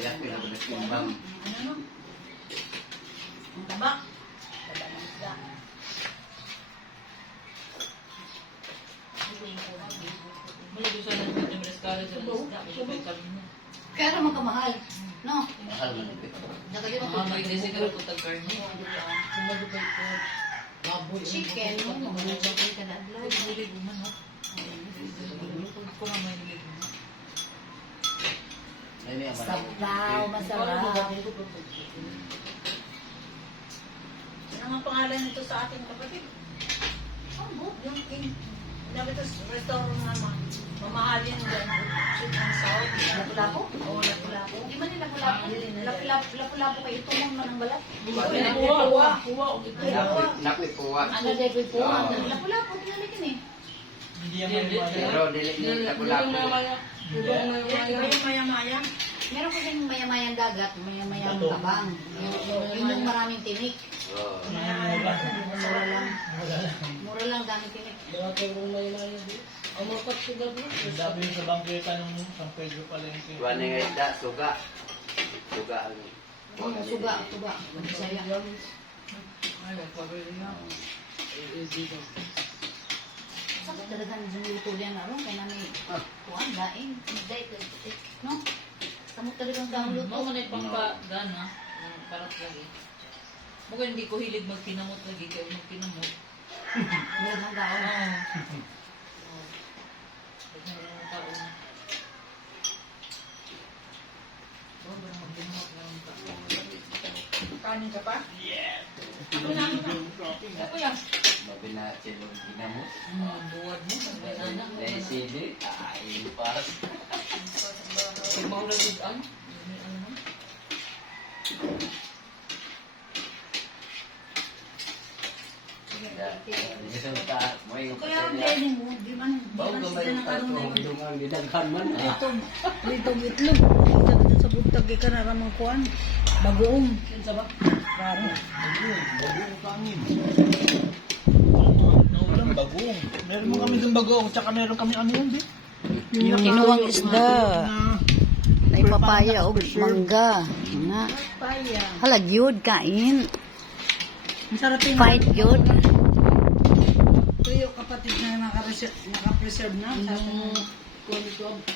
Kaya ko yung nagtimbang. Ano? Ang taba. Taba ng isda. May gusto na natin yung reskala sa isda. Ito pa ikaw niya. Kaya naman kamahal. No? Mahal na nagpit. Nakagyan mo Mga may desi ka po tag-karne. chicken, no? Magandang ka na adlaw. Hilig mo man, ha? Ko na may hilig mo. Ayun yung Sabaw, masarap. Ano ang pangalan nito sa ating kapatid? Yung king. Sabi ito, restaurant naman. Mamahalin din. Sweet and sour. Lapu-lapu? Oo, lapu-lapu. Hindi man nila lapu-lapu. Lapu-lapu kayo tumong man ang balat. Nakuha. Ano dahil po po? Lapu-lapu, tinalikin eh. Pero dili yung takulako. Iba yung maya-maya. Meron ko din maya-mayang dagat, maya-mayang tabang. Yung maraming tinik. Oo. Mura lang. Mura lang, dami tinik. Sabi yung sa bangketa ng San Pedro Palengke. Tuwan nga isda, suga. Suga ang... Suga, suga. Bisaya. Ay, pabili na. Sakit talaga ng luto yan na ron. Kaya namin, kuhan, daing. No? Samot talagang daang luto. Mo na pang gana. Parat lagi. Mukha hindi ko hilig magpinamot lagi. Kaya magpinamot. Meron ng daon. Kanin ka pa? Sabi na silong ginamos. Buwad mo. Anak. Dahil sili, ay pas. Pag maulagod ano? Isang ta, mo yung Kaya ang lenin mo, di man Bago sila gamay ng ka anong ito, lenin. dungang dinaghan man. Litong itlog. Ito sa bugtag ka na ramang kuhan. Bagoong. Yun sa ba? Raro. Bagong kanin. Naulang bagong. Meron mo kami ng bagong, tsaka meron kami ano yun, di? Yung kinuwang isda. May papaya o mangga. Nga. Paya. Halag yun, kain. Ang sarap yung Fight yun. tuyo kapatid na naka-preserve na. Sa ating quality of